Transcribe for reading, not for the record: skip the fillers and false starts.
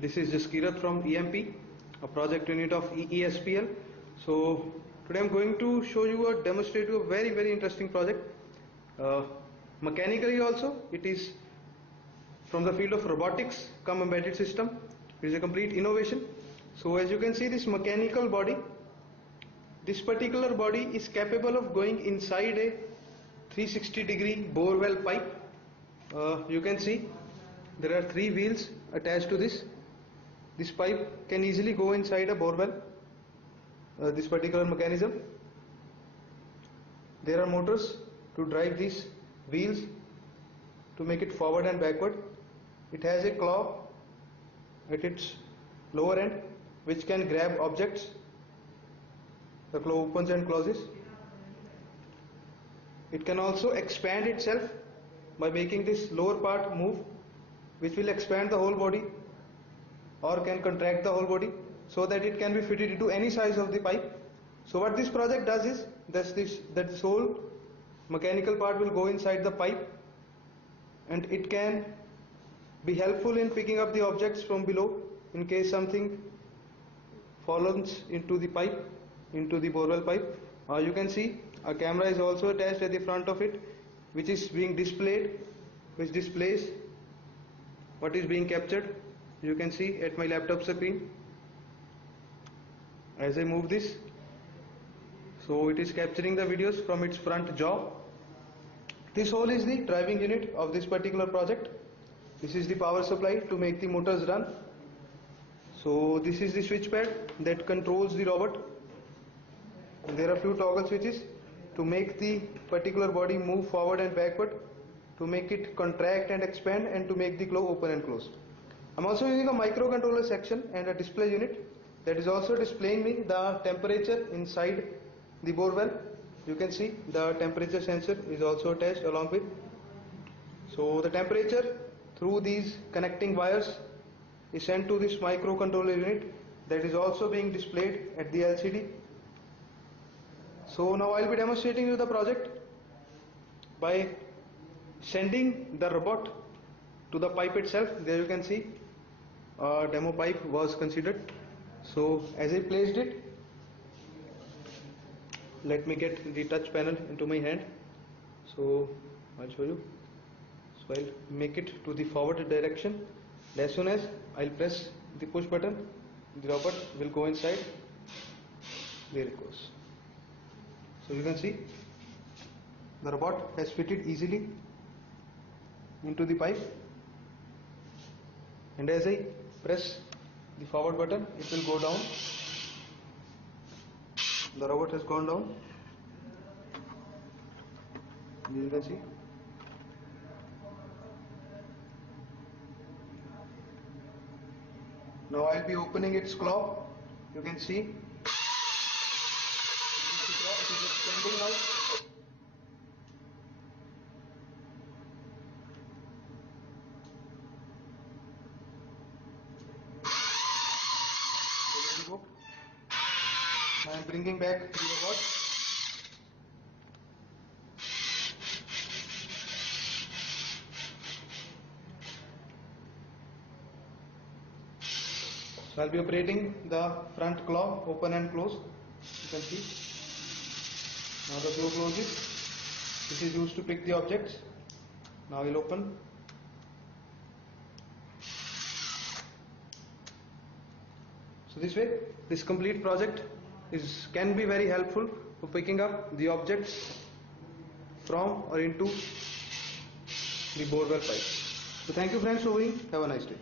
This is Jaskirat from EMP, a project unit of EESPL. So today I'm going to show you a demonstrative, very interesting project. Mechanically also, it is from the field of robotics come embedded system. It is a complete innovation. So as you can see, this mechanical body, this particular body is capable of going inside a 360-degree bore well pipe. You can see there are 3 wheels attached to this. This pipe can easily go inside a bore well, this particular mechanism. There are motors to drive these wheels to make it forward and backward. It has a claw at its lower end which can grab objects. The claw opens and closes. It can also expand itself by making this lower part move, which will expand the whole body or can contract the whole body so that it can be fitted into any size of the pipe. So what this project does is that this whole mechanical part will go inside the pipe, and it can be helpful in picking up the objects from below in case something falls into the pipe, into the borewell pipe. You can see a camera is also attached at the front of it, which is being displayed, which displays what is being captured. You can see at my laptop screen as I move this. So it is capturing the videos from its front jaw. This hole is the driving unit of this particular project. This is the power supply to make the motors run. So this is the switch pad that controls the robot. And there are few toggle switches to make the particular body move forward and backward, to make it contract and expand, and to make the claw open and close. I'm also using a microcontroller section and a display unit that is also displaying me the temperature inside the bore well. You can see the temperature sensor is also attached along with. So the temperature through these connecting wires is sent to this microcontroller unit that is also being displayed at the LCD. So now I'll be demonstrating you the project by sending the robot to the pipe itself. There you can see a demo pipe was considered. So as I placed it, let me get the touch panel into my hand. So I'll show you. So I'll make it to the forward direction. As soon as I'll press the push button, the robot will go inside. There it goes. So you can see the robot has fitted easily into the pipe, and as I press the forward button, it will go down. The robot has gone down. You can see. Now I'll be opening its claw. You can see it is expanding now. There we go. I am bringing back the robot. So I'll be operating the front claw, open and close. You can see. Now the claw closes. This is used to pick the objects. Now we'll open. So this way, this complete project can be very helpful for picking up the objects from or into the bore well pipe. So thank you friends for viewing. Have a nice day.